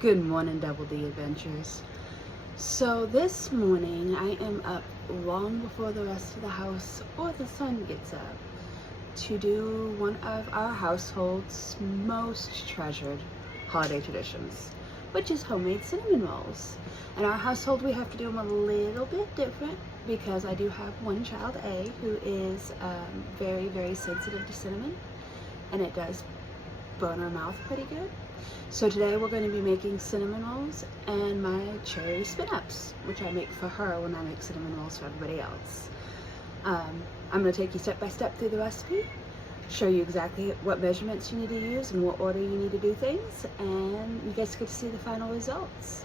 Good morning, Double D Adventures. So this morning I am up long before the rest of the house or the sun gets up to do one of our household's most treasured holiday traditions, which is homemade cinnamon rolls. In our household we have to do them a little bit different because I do have one child, A, who is very, very sensitive to cinnamon, and it does burn her mouth pretty good. So today we're going to be making cinnamon rolls and my cherry spin-ups, which I make for her when I make cinnamon rolls for everybody else. I'm going to take you step by step through the recipe, show you exactly what measurements you need to use and what order you need to do things, and you guys get to see the final results.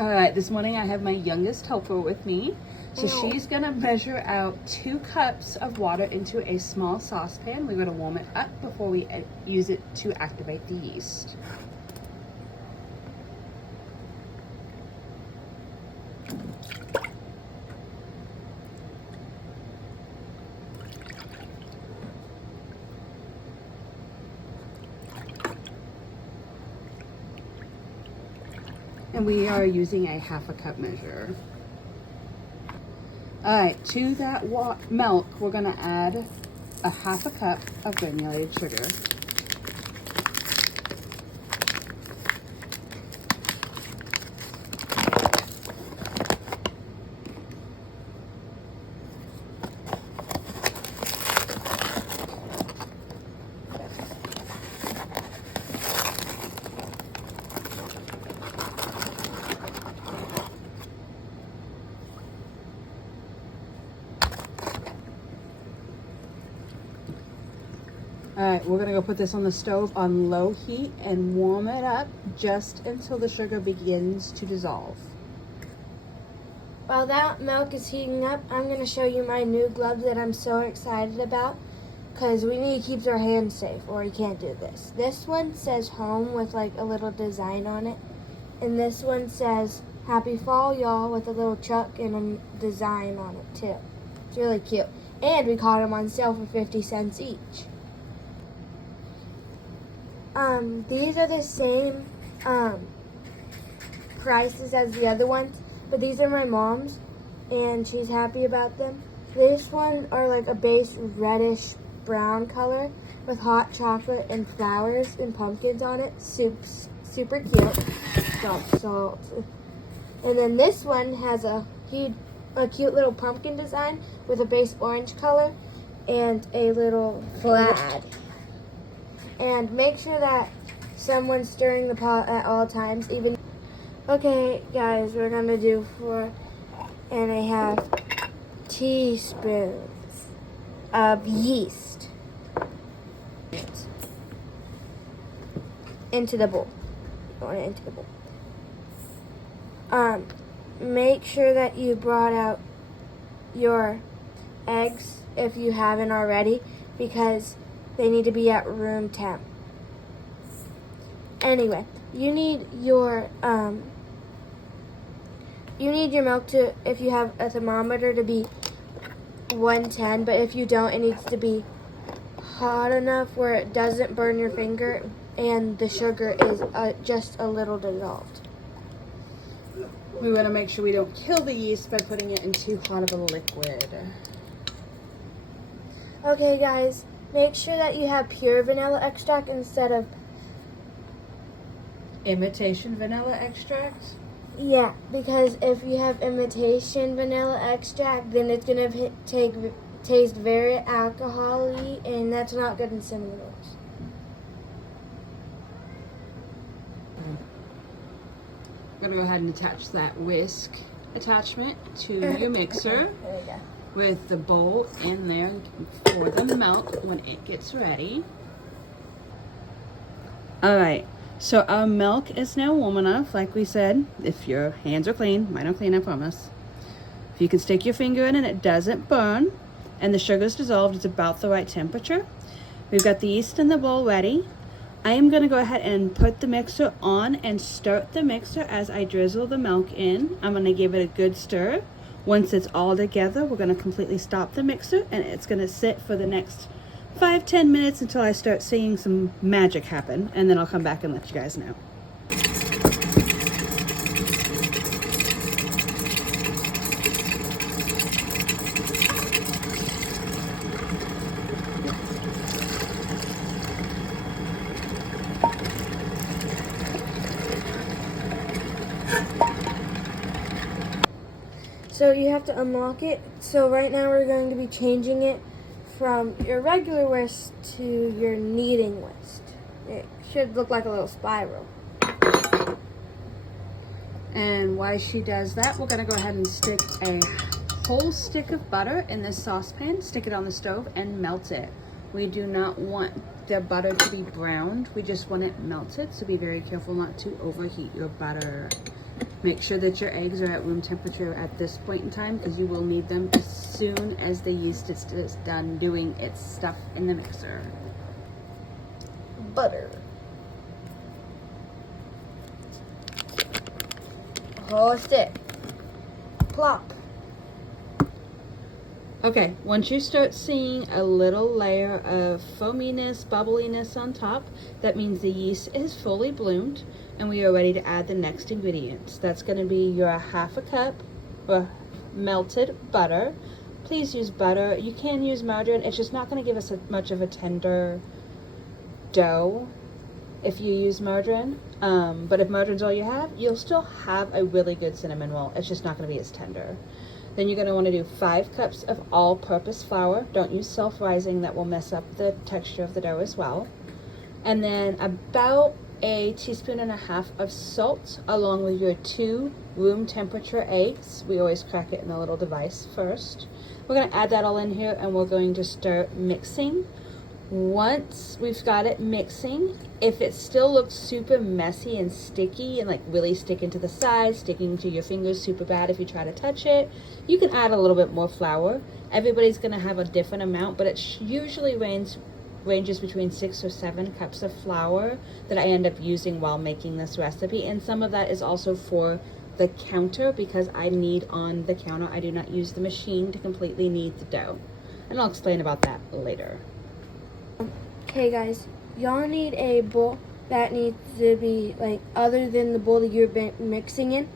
Alright, this morning I have my youngest helper with me. So she's going to measure out 2 cups of water into a small saucepan. We're going to warm it up before we use it to activate the yeast. And we are using a 1/2 cup measure. All right, to that milk, we're gonna add a 1/2 cup of granulated sugar. All right, we're gonna go put this on the stove on low heat and warm it up just until the sugar begins to dissolve. While that milk is heating up, I'm gonna show you my new gloves that I'm so excited about, because we need to keep our hands safe or you can't do this. This one says home with like a little design on it, and this one says happy fall y'all with a little truck and a design on it too. It's really cute. And we caught them on sale for 50 cents each. These are the same prices as the other ones, but these are my mom's and she's happy about them. This one are like a base reddish brown color with hot chocolate and flowers and pumpkins on it. Super cute. Salt. And then this one has a cute little pumpkin design with a base orange color and a little flag. And make sure that someone's stirring the pot at all times. Okay, guys, we're gonna do 4.5 teaspoons of yeast into the bowl. You want it into the bowl. Make sure that you brought out your eggs if you haven't already, because they need to be at room temp. Anyway, you need your milk to, if you have a thermometer, to be 110, but if you don't, it needs to be hot enough where it doesn't burn your finger and the sugar is just a little dissolved. We want to make sure we don't kill the yeast by putting it in too hot of a liquid. Okay, guys. Make sure that you have pure vanilla extract instead of imitation vanilla extract? Yeah, because if you have imitation vanilla extract, then it's going to taste very alcohol-y, and that's not good in cinnamon rolls. I'm going to go ahead and attach that whisk attachment to your mixer. There you go. With the bowl in there for the milk when it gets ready. All right, so our milk is now warm enough, like we said. If your hands are clean, mine are clean, I promise. If you can stick your finger in and it doesn't burn, and the sugar's dissolved, it's about the right temperature. We've got the yeast in the bowl ready. I am gonna go ahead and put the mixer on and start the mixer as I drizzle the milk in. I'm gonna give it a good stir. Once it's all together, we're gonna completely stop the mixer and it's gonna sit for the next 5-10 minutes until I start seeing some magic happen, and then I'll come back and let you guys know. So you have to unlock it. So right now we're going to be changing it from your regular whisk to your kneading whisk. It should look like a little spiral. And while she does that, we're gonna go ahead and stick a whole stick of butter in this saucepan, stick it on the stove and melt it. We do not want the butter to be browned, we just want it melted, so be very careful not to overheat your butter. Make sure that your eggs are at room temperature at this point in time, because you will need them as soon as the yeast is done doing its stuff in the mixer. Butter. Whole stick. Plop. Okay, once you start seeing a little layer of foaminess, bubbliness on top, that means the yeast is fully bloomed and we are ready to add the next ingredients. That's going to be your 1/2 cup of melted butter. Please use butter. You can use margarine. It's just not going to give us much of a tender dough if you use margarine. But if margarine's all you have, you'll still have a really good cinnamon roll. It's just not going to be as tender. Then you're going to want to do 5 cups of all-purpose flour. Don't use self-rising. That will mess up the texture of the dough as well. And then about 1.5 teaspoons of salt, along with your 2 room temperature eggs. We always crack it in a little device first. We're going to add that all in here and we're going to start mixing. Once we've got it mixing, if it still looks super messy and sticky and like really sticking to the sides, sticking to your fingers super bad if you try to touch it, you can add a little bit more flour. Everybody's going to have a different amount, but it usually ranges between 6 or 7 cups of flour that I end up using while making this recipe. And some of that is also for the counter, because I knead on the counter. I do not use the machine to completely knead the dough. And I'll explain about that later. Okay guys, y'all need a bowl that needs to be like other than the bowl that you're mixing in,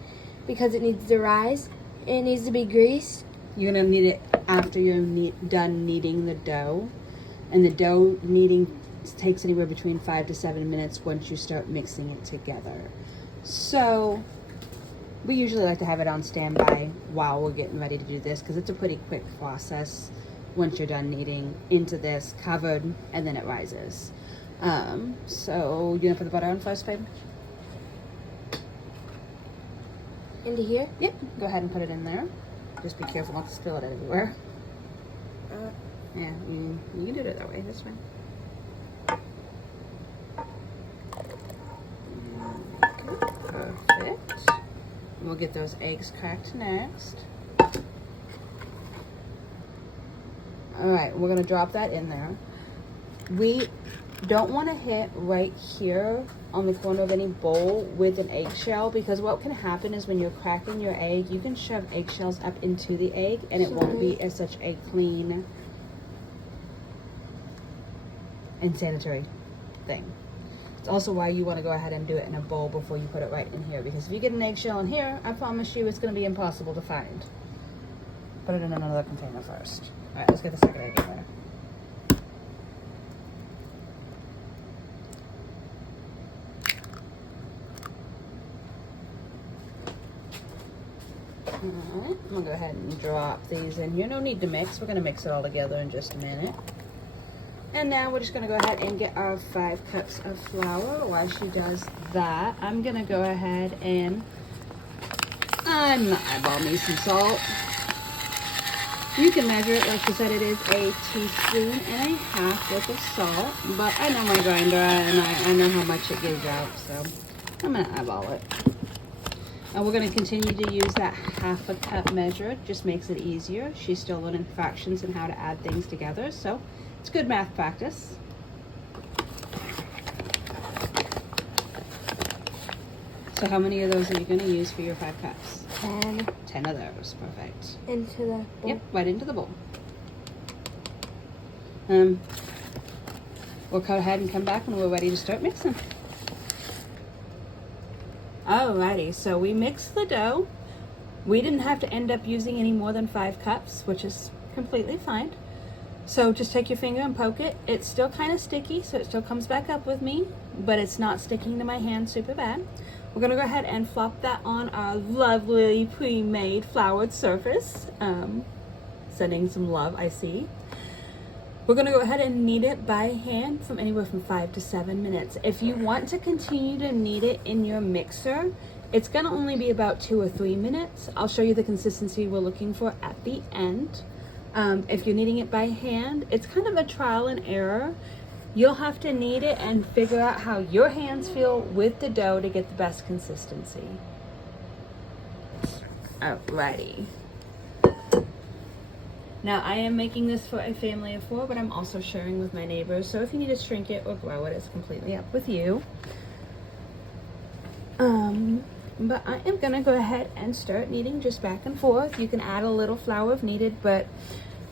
because it needs to rise. It needs to be greased. You're going to knead it after you're done kneading the dough. And the dough kneading takes anywhere between 5 to 7 minutes once you start mixing it together. So we usually like to have it on standby while we're getting ready to do this, because it's a pretty quick process once you're done kneading into this, covered, and then it rises. So you're gonna put the butter on first, babe? Into here? Yep, go ahead and put it in there. Just be careful not to spill it everywhere. Yeah, you can do it that way, that's fine. Okay, perfect. We'll get those eggs cracked next. All right, we're gonna drop that in there. We don't want to hit right here on the corner of any bowl with an eggshell, because what can happen is when you're cracking your egg, you can shove eggshells up into the egg and it won't be as such a clean and sanitary thing. It's also why you want to go ahead and do it in a bowl before you put it right in here, because if you get an eggshell in here, I promise you it's going to be impossible to find. Put it in another container first. All right, let's get the second egg in there. Alright, I'm going to go ahead and drop these in here. No need to mix. We're going to mix it all together in just a minute. And now we're just going to go ahead and get our 5 cups of flour. While she does that, I'm going to go ahead and I'm going to eyeball me some salt. You can measure it, like she said, it is a teaspoon and a half worth of salt, but I know my grinder and I know how much it gives out, so I'm gonna eyeball it. And we're gonna continue to use that half a cup measure. It just makes it easier. She's still learning fractions and how to add things together, so it's good math practice. So how many of those are you going to use for your 5 cups? 10. 10 of those. Perfect. Into the bowl. Yep, right into the bowl. We'll go ahead and come back when we're ready to start mixing. Alrighty, so we mixed the dough. We didn't have to end up using any more than 5 cups, which is completely fine. So just take your finger and poke it. It's still kind of sticky, so it still comes back up with me, but it's not sticking to my hand super bad. We're gonna go ahead and flop that on our lovely pre-made floured surface. Sending some love, I see. We're gonna go ahead and knead it by hand from anywhere from 5 to 7 minutes. If you want to continue to knead it in your mixer, it's gonna only be about 2 or 3 minutes. I'll show you the consistency we're looking for at the end. If you're kneading it by hand, it's kind of a trial and error. You'll have to knead it and figure out how your hands feel with the dough to get the best consistency. Alrighty. Now I am making this for a family of 4, but I'm also sharing with my neighbors. So if you need to shrink it or grow it, it's completely up with you. But I am gonna go ahead and start kneading just back and forth. You can add a little flour if needed, but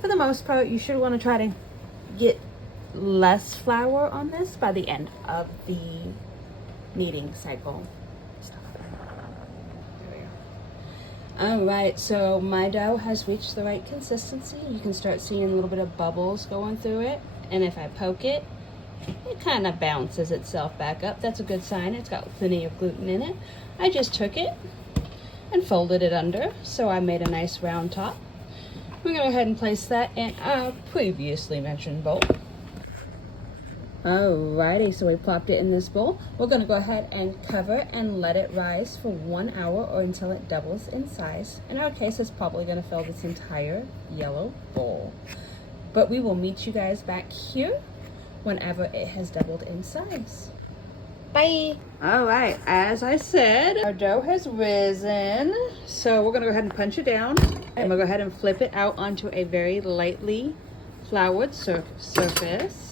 for the most part, you should want to try to get less flour on this by the end of the kneading cycle. All right, so my dough has reached the right consistency. You can start seeing a little bit of bubbles going through it, and if I poke it, it kind of bounces itself back up. That's a good sign. It's got plenty of gluten in it. I just took it and folded it under, so I made a nice round top. We're gonna go ahead and place that in our previously mentioned bowl. Alrighty, so we plopped it in this bowl. We're gonna go ahead and cover and let it rise for 1 hour or until it doubles in size. In our case, it's probably gonna fill this entire yellow bowl. But we will meet you guys back here whenever it has doubled in size. Bye. Alright, as I said, our dough has risen. So we're gonna go ahead and punch it down, and we'll go ahead and flip it out onto a very lightly floured surface.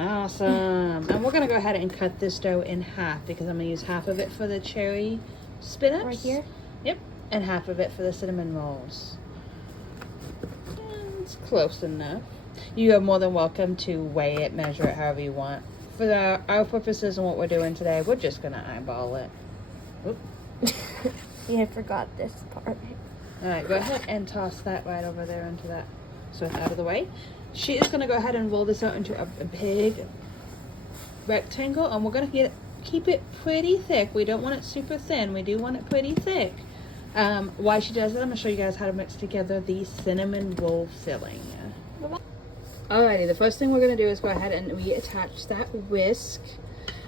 Awesome. And we're gonna go ahead and cut this dough in half because I'm gonna use half of it for the cherry spin-ups. Right here? Yep. And half of it for the cinnamon rolls. It's close enough. You are more than welcome to weigh it, measure it however you want. For our purposes and what we're doing today, we're just gonna eyeball it. Oop. Yeah, I forgot this part. Alright, go ahead and toss that right over there into that, so it's out of the way. She is going to go ahead and roll this out into a big rectangle, and we're going to keep it pretty thick. We don't want it super thin. We do want it pretty thick. Why she does it, I'm going to show you guys how to mix together the cinnamon roll filling. Alrighty, the first thing we're going to do is go ahead and reattach that whisk,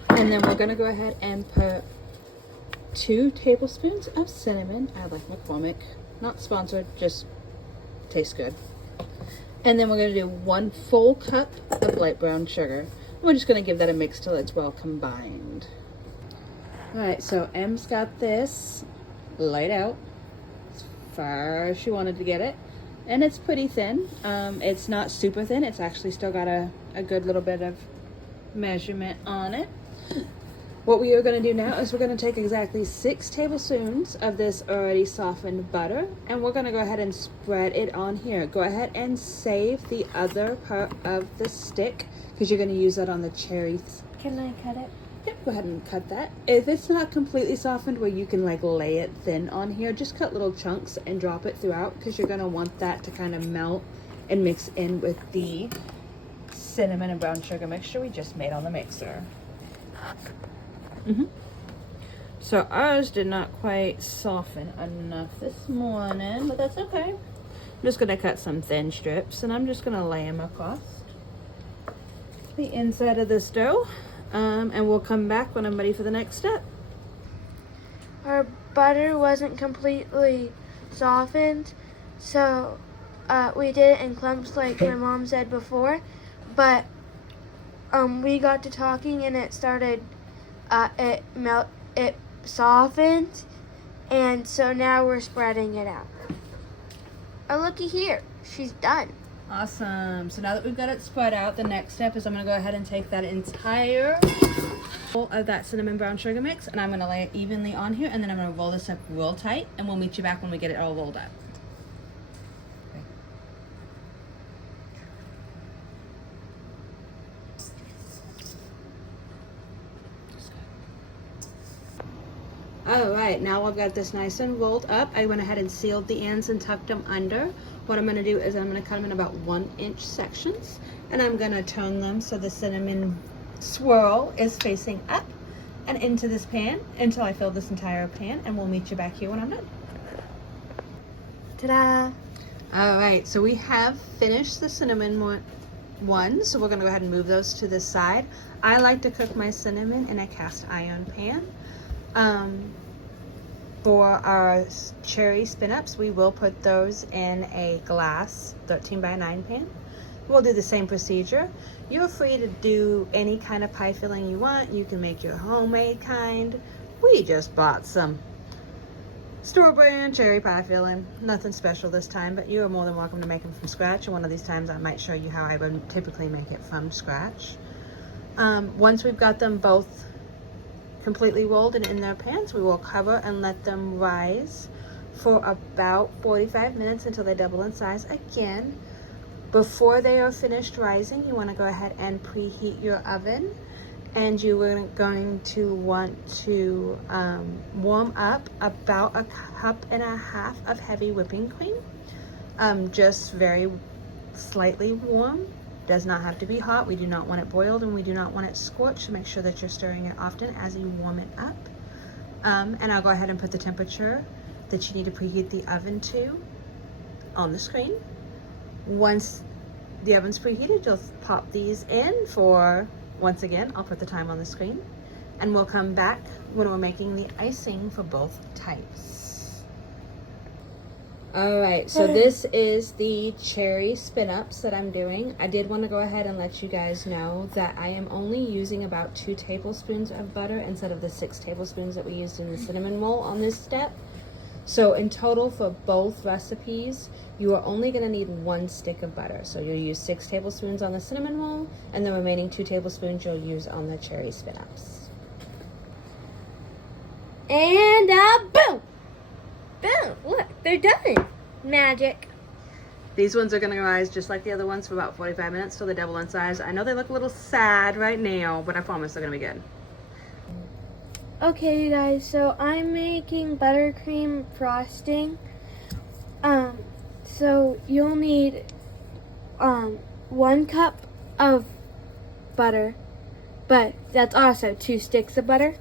and then we're going to go ahead and put 2 tablespoons of cinnamon. I like McCormick. Not sponsored, just tastes good. And then we're going to do 1 full cup of light brown sugar. We're just going to give that a mix till it's well combined. Alright, so Em's got this laid out as far as she wanted to get it. And it's pretty thin. It's not super thin. It's actually still got a good little bit of measurement on it. What we are going to do now is we're going to take exactly 6 tablespoons of this already softened butter, and we're going to go ahead and spread it on here. Go ahead and save the other part of the stick because you're going to use that on the cherries. Can I cut it? Yep, go ahead and cut that. If it's not completely softened where you can like lay it thin on here, just cut little chunks and drop it throughout because you're going to want that to kind of melt and mix in with the cinnamon and brown sugar mixture we just made on the mixer. So ours did not quite soften enough this morning, but that's okay. I'm just going to cut some thin strips, and I'm just going to lay them across the inside of this dough, and we'll come back when I'm ready for the next step. our butter wasn't completely softened, so we did it in clumps like my mom said before, but we got to talking and it started, it softened, and so now we're spreading it out. Oh, looky here, she's done. Awesome. So now that we've got it spread out, the next step is I'm going to go ahead and take that entire bowl of that cinnamon brown sugar mix, and I'm going to lay it evenly on here, and then I'm going to roll this up real tight, and we'll meet you back when we get it all rolled up. Alright, now I've got this nice and rolled up. I went ahead and sealed the ends and tucked them under. What I'm going to do is I'm going to cut them in about 1-inch sections, and I'm going to turn them so the cinnamon swirl is facing up and into this pan until I fill this entire pan, and we'll meet you back here when I'm done. Ta-da! Alright, so we have finished the cinnamon ones, so we're going to go ahead and move those to the side. I like to cook my cinnamon in a cast iron pan. For our cherry spin-ups, we will put those in a glass 13x9 pan. We'll do the same procedure. You're free to do any kind of pie filling you want. You can make your homemade kind. We just bought some store brand cherry pie filling. Nothing special this time, but you are more than welcome to make them from scratch. And one of these times I might show you how I would typically make it from scratch. Once we've got them both completely rolled and in their pans, we will cover and let them rise for about 45 minutes until they double in size again. Before they are finished rising, you want to go ahead and preheat your oven, and you are going to want to warm up about 1.5 cups of heavy whipping cream, just very slightly warm. Does not have to be hot. We do not want it boiled, and we do not want it scorched. So make sure that you're stirring it often as you warm it up. And I'll go ahead and put the temperature that you need to preheat the oven to on the screen. Once the oven's preheated, you'll pop these in for, once again, I'll put the time on the screen, and we'll come back when we're making the icing for both types. Alright, so this is the cherry spin-ups that I'm doing. I did want to go ahead and let you guys know that I am only using about 2 tablespoons of butter instead of the 6 tablespoons that we used in the cinnamon roll on this step. So in total for both recipes, you are only going to need 1 stick of butter. So you'll use 6 tablespoons on the cinnamon roll, and the remaining 2 tablespoons you'll use on the cherry spin-ups. And boom! Boom! Look, they're done. Magic. These ones are going to rise just like the other ones for about 45 minutes till they double in size. I know they look a little sad right now, but I promise they're going to be good. Okay, you guys, so I'm making buttercream frosting. So you'll need 1 cup of butter, but that's also 2 sticks of butter.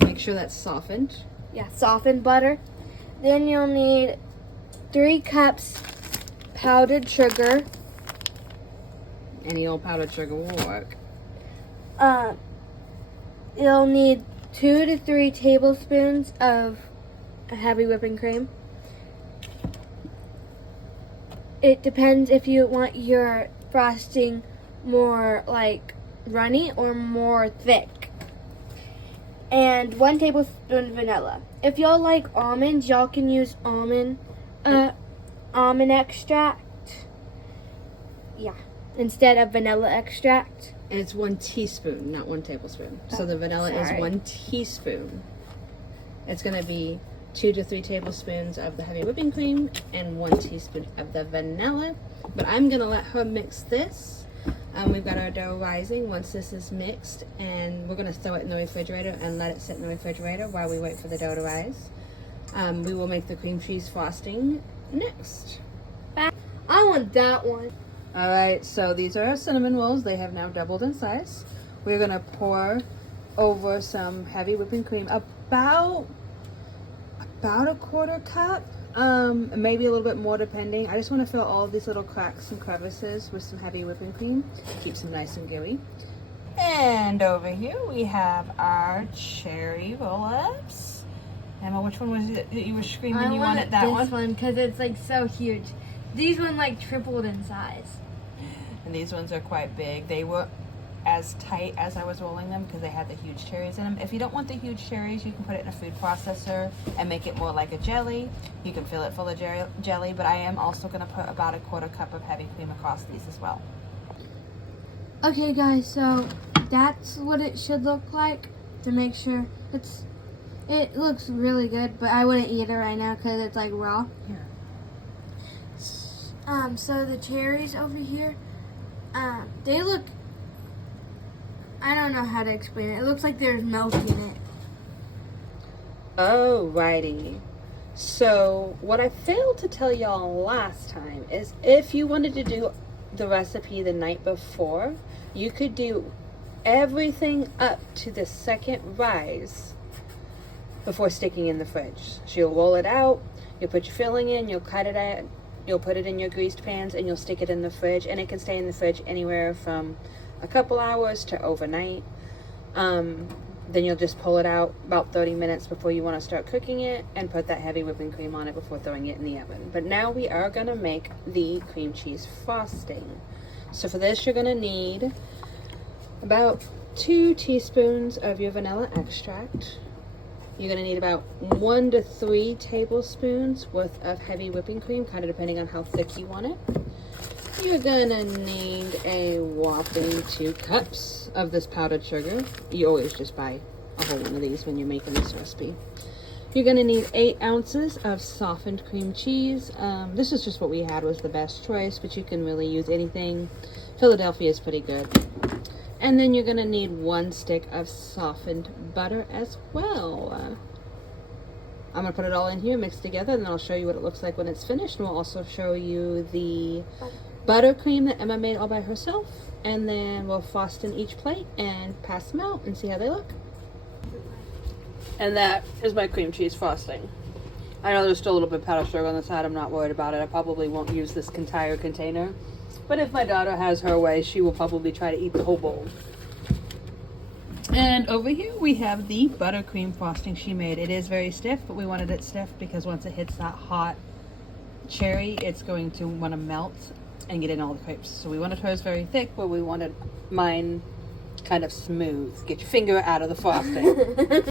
Make sure that's softened. Yeah, softened butter. Then you'll need 3 cups powdered sugar. Any old powdered sugar will work. You'll need 2 to 3 tablespoons of heavy whipping cream. It depends if you want your frosting more like runny or more thick. And 1 tablespoon vanilla. If y'all like almonds, y'all can use almond extract. Yeah, instead of vanilla extract. And it's 1 teaspoon, not 1 tablespoon. So the vanilla is 1 teaspoon. It's going to be 2 to 3 tablespoons of the heavy whipping cream and 1 teaspoon of the vanilla. But I'm going to let her mix this. We've got our dough rising once this is mixed, and we're going to throw it in the refrigerator and let it sit in the refrigerator while we wait for the dough to rise. We will make the cream cheese frosting next. I want that one. Alright, so these are our cinnamon rolls. They have now doubled in size. We're going to pour over some heavy whipping cream, about 1/4 cup, maybe a little bit more depending. I just want to fill all of these little cracks and crevices with some heavy whipping cream. Keeps them nice and gooey. And over here we have our cherry roll-ups. Emma, which one was it that you were screaming I you wanted? That this one? one because it's like so huge. These one like tripled in size. And these ones are quite big. They were as tight as I was rolling them because they had the huge cherries in them. If you don't want the huge cherries, you can put it in a food processor and make it more like a jelly. You can fill it full of jelly, but I am also going to put about a 1/4 cup of heavy cream across these as well. Okay guys, so that's what it should look like to make sure it looks really good, but I wouldn't eat it right now because it's like raw. Here. So the cherries over here, they look, I don't know how to explain it. It looks like there's milk in it. Alrighty. So what I failed to tell y'all last time is if you wanted to do the recipe the night before, you could do everything up to the second rise before sticking in the fridge. So you'll roll it out, you'll put your filling in, you'll cut it out, you'll put it in your greased pans, and you'll stick it in the fridge, and it can stay in the fridge anywhere from a couple hours to overnight. Then you'll just pull it out about 30 minutes before you want to start cooking it and put that heavy whipping cream on it before throwing it in the oven. But now we are going to make the cream cheese frosting. So for this you're going to need about 2 teaspoons of your vanilla extract. You're going to need about 1 to 3 tablespoons worth of heavy whipping cream, kind of depending on how thick you want it. You're going to need a whopping 2 cups of this powdered sugar. You always just buy a whole one of these when you're making this recipe. You're going to need 8 ounces of softened cream cheese. This is just what we had was the best choice, but you can really use anything. Philadelphia is pretty good. And then you're going to need 1 stick of softened butter as well. I'm going to put it all in here, mixed together, and then I'll show you what it looks like when it's finished. And we'll also show you the buttercream that Emma made all by herself. And then we'll frost in each plate and pass them out and see how they look. And that is my cream cheese frosting. I know there's still a little bit of powdered sugar on the side. I'm not worried about it. I probably won't use this entire container. But if my daughter has her way, she will probably try to eat the whole bowl. And over here we have the buttercream frosting she made. It is very stiff, but we wanted it stiff because once it hits that hot cherry, it's going to want to melt and get in all the crepes. So we wanted hers very thick, but we wanted mine kind of smooth. Get your finger out of the frosting.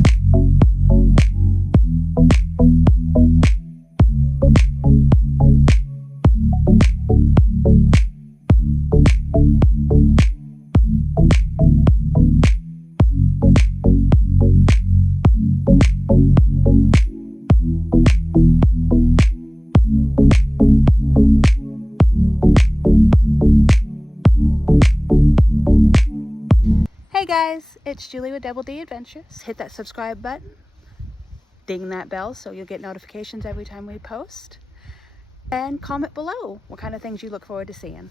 Hey guys, it's Julie with Double D Adventures. Hit that subscribe button, ding that bell so you'll get notifications every time we post, and comment below what kind of things you look forward to seeing.